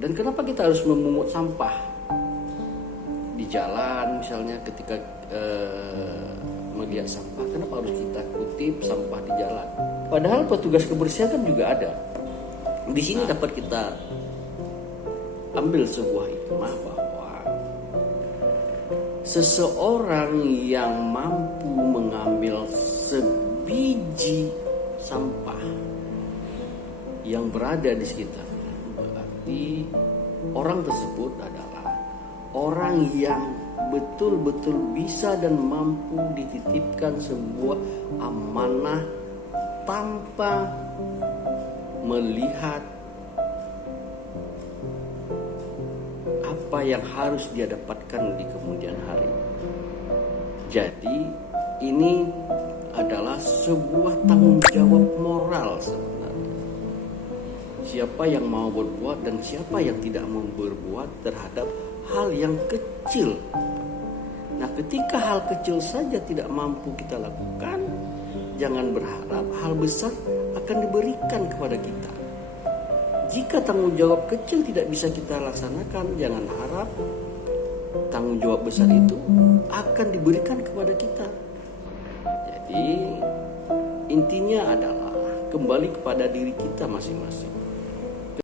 Dan kenapa kita harus memungut sampah di jalan, misalnya ketika melihat sampah, kenapa harus kita kutip sampah di jalan? Padahal petugas kebersihan kan juga ada. Di sini dapat kita ambil sebuah hikmah bahwa seseorang yang mampu mengambil sebiji sampah yang berada di sekitarnya, berarti orang tersebut adalah orang yang betul-betul bisa dan mampu dititipkan sebuah amanah tanpa melihat apa yang harus dia dapatkan di kemudian hari. Jadi ini adalah sebuah tanggung jawab moral sebenarnya. Siapa yang mau berbuat dan siapa yang tidak mau berbuat terhadap hal yang kecil. Nah, ketika hal kecil saja tidak mampu kita lakukan, jangan berharap hal besar akan diberikan kepada kita. Jika tanggung jawab kecil tidak bisa kita laksanakan, jangan harap tanggung jawab besar itu akan diberikan kepada kita. Jadi intinya adalah kembali kepada diri kita masing-masing.